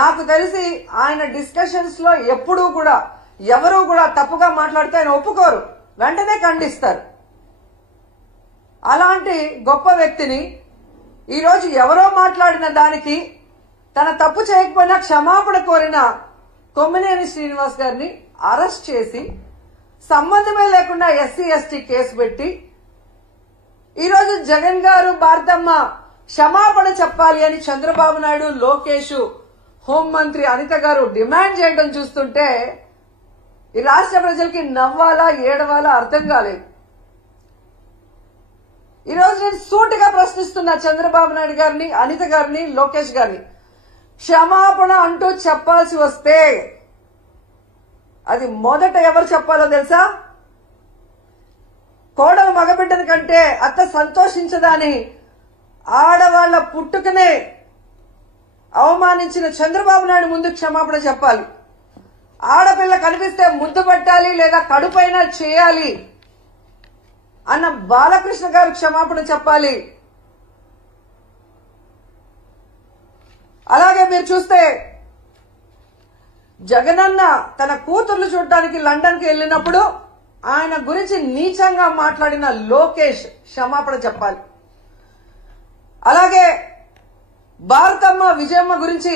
నాకు తెలిసి ఆయన డిస్కషన్స్ లో ఎప్పుడూ కూడా ఎవరూ కూడా తప్పుగా మాట్లాడితే ఆయన ఒప్పుకోరు, వెంటనే ఖండిస్తారు. అలాంటి గొప్ప వ్యక్తిని ఈరోజు ఎవరో మాట్లాడిన దానికి తన తప్పు చేయకపోయినా క్షమాపణ కోరిన కొమ్మినేని శ్రీనివాస్ గారిని అరెస్ట్ చేసి సంబంధమే లేకుండా ఎస్సీ ఎస్టీ కేసు పెట్టి ఈరోజు జగన్ గారు భారతమ్మ క్షమాపణ చెప్పాలి అని చంద్రబాబు నాయుడు, లోకేష్, హోంమంత్రి అనిత గారు డిమాండ్ చేయడం చూస్తుంటే ఈ రాష్ట్ర ప్రజలకి నవ్వాలా ఏడవాలా అర్థం కాలేదు. ఈరోజు నేను సూటిగా ప్రశ్నిస్తున్నా చంద్రబాబు నాయుడు గారిని, అనిత గారిని, లోకేష్ గారిని. క్షమాపణ అంటూ చెప్పాల్సి వస్తే అది మొదట ఎవరు చెప్పాలో తెలుసా? కోడలు మగబిడ్డని కంటే అత్త సంతోషించదని ఆడవాళ్ల పుట్టుకనే అవమానించిన చంద్రబాబు నాయుడు ముందు క్షమాపణ చెప్పాలి. ఆడపిల్ల కనిపిస్తే ముద్దు పెట్టాలి లేదా కడుపైనా చేయాలి అన్న బాలకృష్ణ గారు క్షమాపణ చెప్పాలి. అలాగే మీరు చూస్తే జగనన్న తన కూతుర్లు చూడటానికి లండన్ కి వెళ్ళినప్పుడు ఆయన గురించి నీచంగా మాట్లాడిన లోకేష్ క్షమాపణ చెప్పాలి. అలాగే భారతమ్మ, విజయమ్మ గురించి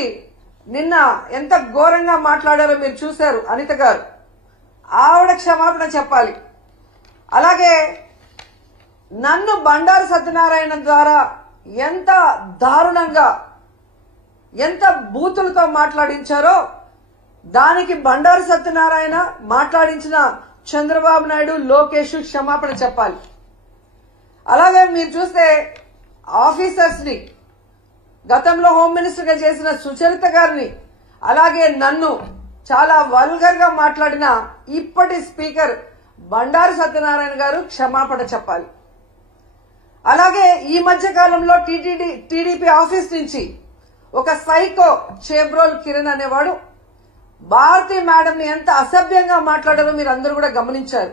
నిన్న ఎంత ఘోరంగా మాట్లాడారో మీరు చూశారు అనిత గారు, ఆవిడ క్షమాపణ చెప్పాలి. అలాగే నన్ను బండారు సత్యనారాయణ ద్వారా ఎంత దారుణంగా ఎంత బూతులతో మాట్లాడించారో దానికి బండారు సత్యనారాయణ మాట్లాడించిన చంద్రబాబు నాయుడు, లోకేష్ క్షమాపణ చెప్పాలి. అలాగే మీరు చూస్తే ఆఫీసర్స్ ని గతంలో హోమ్ మినిస్టర్ గా చేసిన సుచరిత గారిని, అలాగే నన్ను చాలా వల్గర్ గా మాట్లాడిన ఇప్పటి స్పీకర్ బండారు సత్యనారాయణ గారు క్షమాపణ చెప్పాలి. అలాగే ఈ మధ్య కాలంలో టీడీపీ ఆఫీస్ నుంచి ఒక సైకో చేబ్రోల్ కిరణ్ అనేవాడు భారతీ మేడం ని ఎంత అసభ్యంగా మాట్లాడారో మీరు అందరూ కూడా గమనించారు.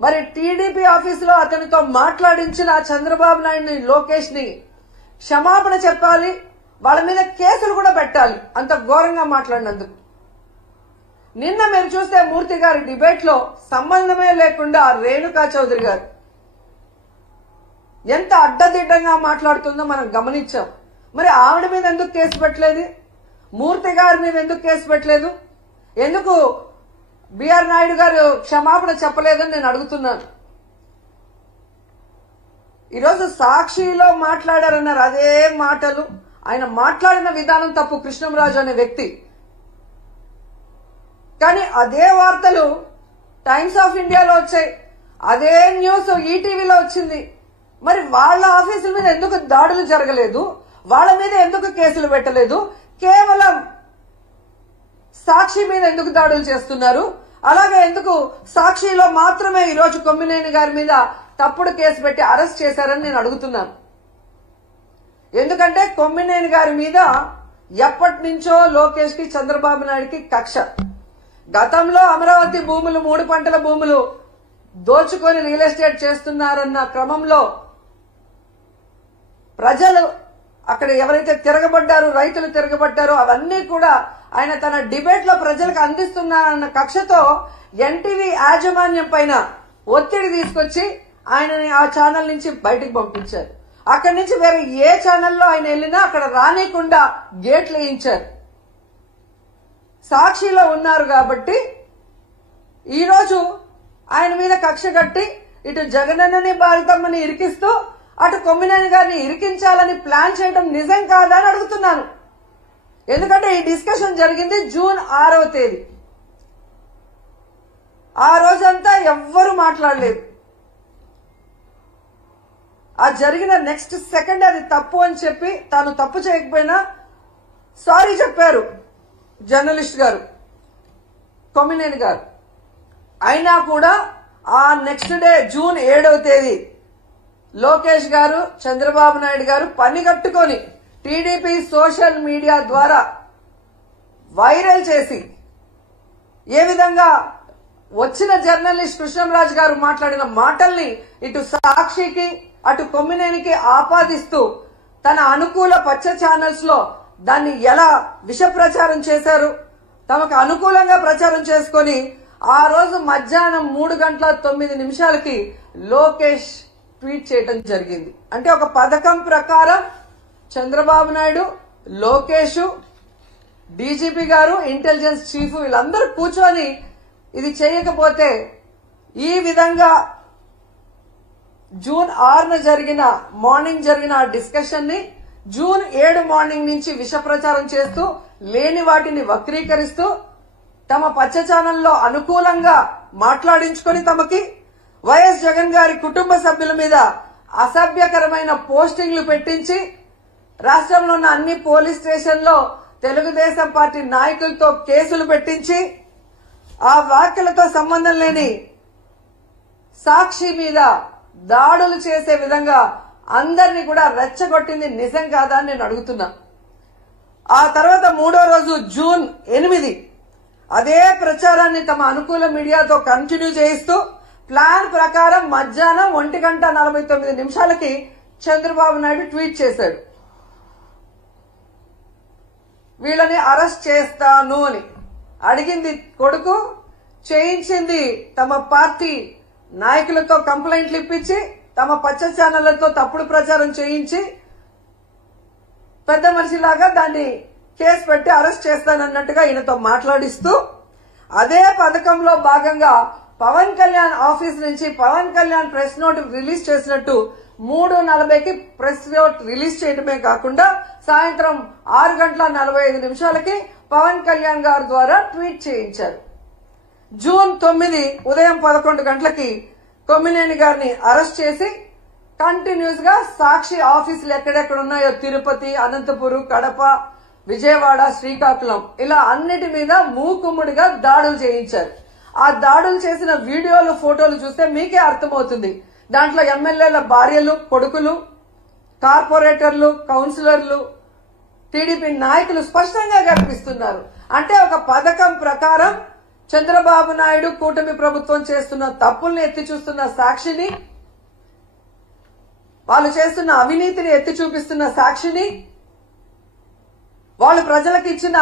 మరి టీడీపీ ఆఫీసులో అతనితో మాట్లాడించిన చంద్రబాబు నాయుడిని, లోకేష్ ని క్షమాపణ చెప్పాలి. వాళ్ళ మీద కేసులు కూడా పెట్టాలి అంత ఘోరంగా మాట్లాడినందుకు. నిన్న మీరు చూస్తే మూర్తి గారి డిబేట్ లో సంబంధమే లేకుండా రేణుకా చౌదరి గారు ఎంత అడ్డదిడ్డంగా మాట్లాడుతుందో మనం గమనించాం. మరి ఆవిడ మీద ఎందుకు కేసు పెట్టలేదు? మూర్తి గారి మీద ఎందుకు కేసు పెట్టలేదు? ఎందుకు బిఆర్ నాయుడు గారు క్షమాపణ చెప్పలేదని నేను అడుగుతున్నాను. ఈరోజు సాక్షిలో మాట్లాడారన్నారు, అదే మాటలు ఆయన మాట్లాడిన విధానం తప్పు, కృష్ణంరాజు అనే వ్యక్తి. కానీ అదే వార్తలు టైమ్స్ ఆఫ్ ఇండియాలో వచ్చాయి, అదే న్యూస్ ఈటీవీలో వచ్చింది. మరి వాళ్ళ ఆఫీసుల మీద ఎందుకు దాడులు జరగలేదు? వాళ్ళ మీద ఎందుకు కేసులు పెట్టలేదు? కేవలం సాక్షి మీద ఎందుకు దాడులు చేస్తున్నారు? అలాగే ఎందుకు సాక్షిలో మాత్రమే ఈరోజు కొమ్మినేని గారి మీద తప్పుడు కేసు పెట్టి అరెస్ట్ చేశారని నేను అడుగుతున్నాను. ఎందుకంటే కొమ్మినేని గారి మీద ఎప్పటి నుంచో లోకేష్ కి, చంద్రబాబు నాయుడికి కక్ష. గతంలో అమరావతి భూములు, 3 పంటల భూములు దోచుకొని రియల్ ఎస్టేట్ చేస్తున్నారన్న క్రమంలో ప్రజలు అక్కడ ఎవరైతే తిరగబడ్డారో, రైతులు తిరగబడ్డారో అవన్నీ కూడా ఆయన తన డిబేట్ లో ప్రజలకు అందిస్తున్నారన్న కక్షతో ఎన్టీవీ యాజమాన్యం పైన ఒత్తిడి తీసుకొచ్చి ఆయనని ఆ ఛానల్ నుంచి బయటకు పంపించారు. అక్కడి నుంచి వేరే ఏ ఛానల్లో ఆయన వెళ్ళినా అక్కడ రానికుండా గేట్లు వేయించారు. సాక్షిలో ఉన్నారు కాబట్టి ఈరోజు ఆయన మీద కక్ష కట్టి ఇటు జగనన్నని, భారతమ్మని ఇరికిస్తూ అటు కొమ్మినేని గారిని ఇరికించాలని ప్లాన్ చేయడం నిజం కాదా అని అడుగుతున్నాను. ఎందుకంటే ఈ డిస్కషన్ జరిగింది జూన్ 6వ తేదీ. ఆ రోజంతా ఎవ్వరూ మాట్లాడలేదు. ఆ జరిగిన నెక్స్ట్ సెకండ్ అది తప్పు అని చెప్పి తాను తప్పు చేయకపోయినా సారీ చెప్పారు జర్నలిస్ట్ గారు, కొమ్మినేని గారు. అయినా కూడా ఆ నెక్స్ట్ డే జూన్ 7వ తేదీ లోకేష్ గారు, చంద్రబాబు నాయుడు గారు పనిగట్టుకొని టీడీపీ సోషల్ మీడియా ద్వారా వైరల్ చేసి ఏ విధంగా వచ్చిన జర్నలిస్ట్ కృష్ణంరాజు గారు మాట్లాడిన మాటల్ని ఇటు సాక్షికి అటు కొమ్మినేనికి ఆపాదిస్తూ తన అనుకూల పచ్చ ఛానల్స్ లో దాన్ని ఎలా విష ప్రచారం చేశారు, తమకు అనుకూలంగా ప్రచారం చేసుకొని ఆ రోజు మధ్యాహ్నం 3:09 లోకేష్ ట్వీట్ చేయడం జరిగింది. అంటే ఒక పథకం ప్రకారం చంద్రబాబు నాయుడు, లోకేష్, డీజీపీ గారు, ఇంటెలిజెన్స్ చీఫ్ వీళ్ళందరూ కూర్చొని ఇది చేయకపోతే ఈ విధంగా జూన్ 6న మార్నింగ్ జరిగిన ఆ డిస్కషన్ ని జూన్ 7 మార్నింగ్ నుంచి విష ప్రచారం చేస్తూ లేని వాటిని వక్రీకరిస్తూ తమ పచ్చ ఛానల్లో అనుకూలంగా మాట్లాడించుకొని తమకి వైఎస్ జగన్ గారి కుటుంబ సభ్యుల మీద అసభ్యకరమైన పోస్టింగ్లు పెట్టించి రాష్ట్రంలో ఉన్న అన్ని పోలీస్ స్టేషన్లో తెలుగుదేశం పార్టీ నాయకులతో కేసులు పెట్టించి ఆ వ్యాఖ్యలతో సంబంధం లేని సాక్షి మీద దాడులు చేసే విధంగా అందరినీ కూడా రెచ్చగొట్టింది నిజం కాదా అని నేను అడుగుతున్నా. ఆ తర్వాత 3వ రోజు జూన్ 8 అదే ప్రచారాన్ని తమ అనుకూల మీడియాతో కంటిన్యూ చేయిస్తూ ప్లాన్ ప్రకారం మధ్యాహ్నం 1:49 చంద్రబాబు నాయుడు ట్వీట్ చేశాడు, వీళ్ళని అరెస్ట్ చేస్తాను అని. అడిగింది కొడుకు, చేయించింది తమ పార్టీ నాయకులతో కంప్లైంట్లు ఇప్పించి తమ పచ్చ ఛానళ్లతో తప్పుడు ప్రచారం చేయించి పెద్ద మనిషిలాగా దాన్ని కేసు పెట్టి అరెస్ట్ చేస్తానన్నట్టుగా ఈయనతో మాట్లాడిస్తూ అదే పథకంలో భాగంగా పవన్ కళ్యాణ్ ఆఫీస్ నుంచి Pawan Kalyan press note release చేసినట్టు 3:40 ప్రెస్ నోట్ రిలీజ్ చేయడమే కాకుండా సాయంత్రం 6:45 పవన్ కళ్యాణ్ గారి ద్వారా ట్వీట్ చేయించారు. జూన్ 9 ఉదయం 11 గంటలకి కొమ్మినేని గారిని అరెస్ట్ చేసి కంటిన్యూస్ గా సాక్షి ఆఫీసులు ఎక్కడెక్కడ ఉన్నాయో తిరుపతి, అనంతపురం, కడప, విజయవాడ, శ్రీకాకుళం ఇలా అన్నిటి మీద మూకుమ్ముడిగా దాడులు చేయించారు. ఆ దాడులు చేసిన వీడియోలు, ఫోటోలు చూస్తే మీకే అర్థమవుతుంది. దాంట్లో ఎమ్మెల్యేల భార్యలు, కొడుకులు, కార్పొరేటర్లు, కౌన్సిలర్లు, టీడీపీ నాయకులు స్పష్టంగా కనిపిస్తున్నారు. అంటే ఒక పథకం ప్రకారం చంద్రబాబు నాయుడు కూటమి ప్రభుత్వం చేస్తున్న తప్పుల్ని ఎత్తి చూస్తున్న సాక్షిని, వాళ్ళు చేస్తున్న అవినీతిని ఎత్తి చూపిస్తున్న సాక్షిని, వాళ్ళు ప్రజలకు ఇచ్చిన